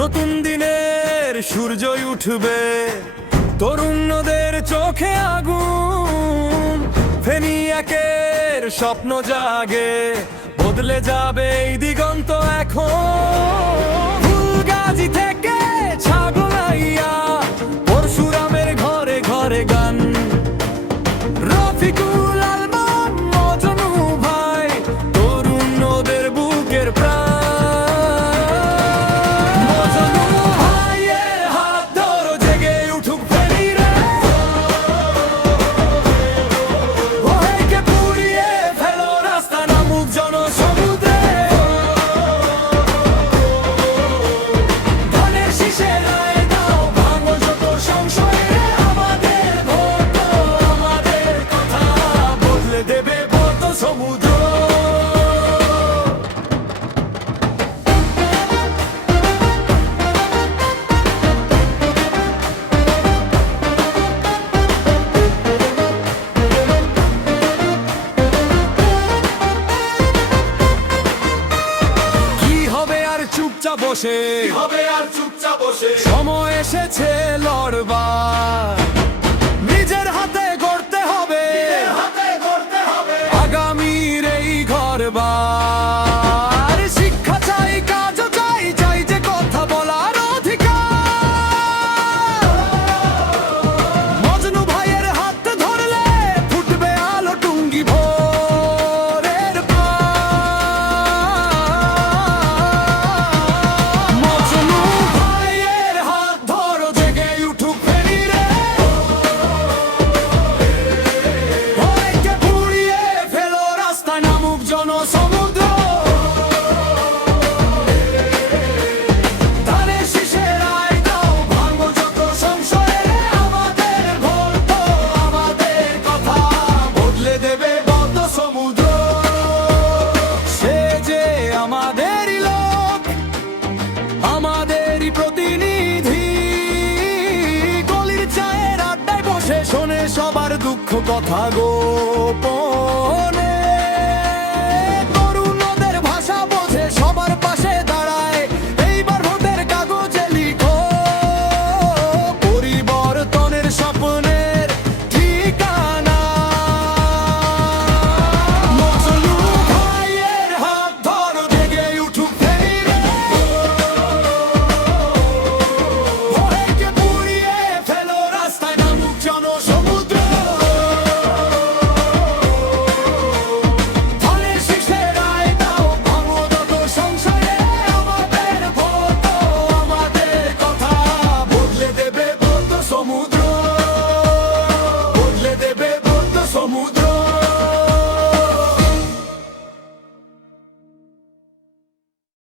নতুন দিনের সূর্য উঠবে, তরুণদের চোখে আগুন। ফেনী একের স্বপ্ন জাগে, বদলে যাবে এই দিগন্ত এখন। ফুলগাজী থেকে ছাগলাইয়া, পরশুরামের ঘরে ঘরে গান। রফিকুল আলম, মজনু ভাই, তরুণদের বুকের প্রাণ। মজনু ভাইয়ের হাত ধরো, জেগে উঠুক ফেনী রে। ওহেকে পুড়িয়ে ফেলো, রাস্তা নামুক জনসমুদ্রে। ধানের শীষে রায় দাও, ভাঙো যত সংশয় রে। আমাদের ভোট, আমাদের কথা, বদলে দেবে বত সমুদ্র। কি হবে আর চুপচাপ বসে, সময় এসেছে লড়বার। নিজের হাতে গড়তে হবে আগামীর এই ঘরবার। শিক্ষা চাই, কাজও চাই, চাই যে কথা বলার অধিকার। মজনু ভাইয়ের হাত ধরলে ফুটবে আলো টুঙ্গি ভোরের পার। মজনু ভাইয়ের হাত ধরো, জেগে উঠুক ফেনী রে। ওহেকে পুড়িয়ে ফেলো, রাস্তায় নামুক জনসমুদ্র। ধানের শীষে রায় দাও, ভাঙো যত সংশয় রে। আমাদের ভোট, আমাদের কথা, বদলে দেবে বত সমুদ্র। সে যে আমাদেরই লোক, আমাদেরই প্রতিনিধি। গলির চায়ের আড্ডায় বসে শোনে সবার দুঃখ কথা গোপনে।